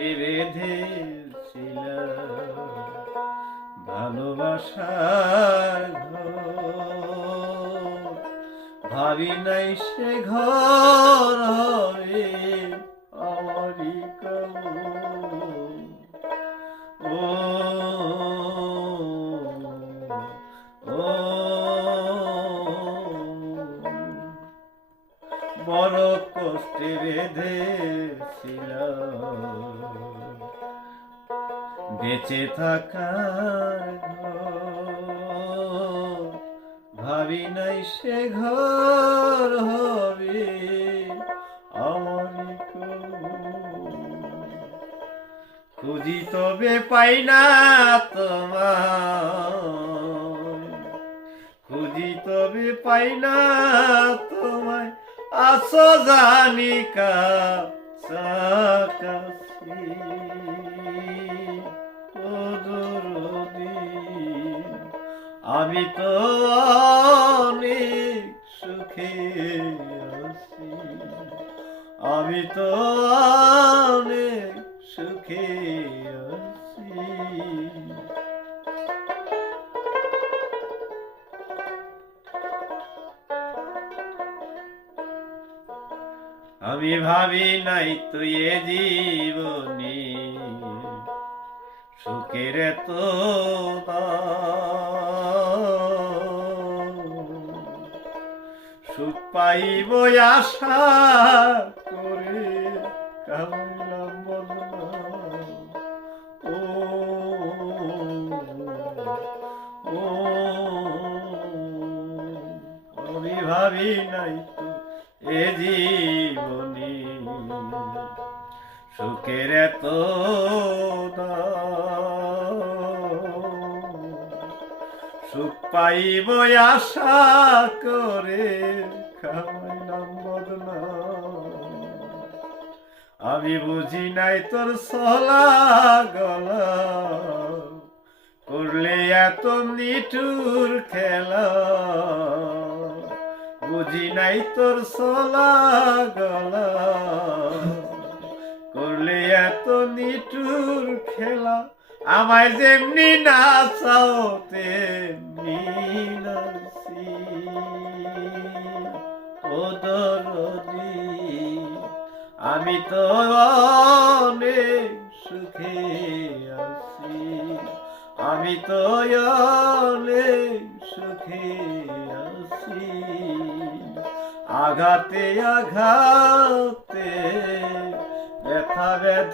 কষ্টে বেঁধেছিল ভালোবাসার ঘর, ভাবি নাই সে ঘর হবে আমারই কবর। ও ও বড় কষ্টে বেঁধেছিল বেঁচে থাকার ঘর, ভাবি নাই সে ঘর হবে আমারই কবর। খুঁজি তবে পাই না তোমায়, খুঁজি তবে পাই না তোমায়, আসো জানি কাছাকাছি। ও দরদী, আমি তো অনেক সুখে আছি, আমি তো অনেক সুখে আছি। আমি ভাবি নাই তুই এ জীবনে সুখের তো সুখ পাইব আশা করে কামলাম বদনাম। ও ও আমি ভাবি নাই তো এ জীবনে সুখের এত সুখ পাইব আশা করে খাইলাম বদনাম। আমি বুঝি নাই তোর সলা গলা, করলে এত নিঠুর খেলা, বুঝি নাই তোর সলা গলা, করলে এত নিঠুর খেলা। আমায় যেমনি নাচাও তেমনি নাচি। ও দরদী, আমি তো অনেক সুখে আছি, আমি তো অনেক সুখে আছি। আঘাতে আঘাতে ব্যথা ব্যথা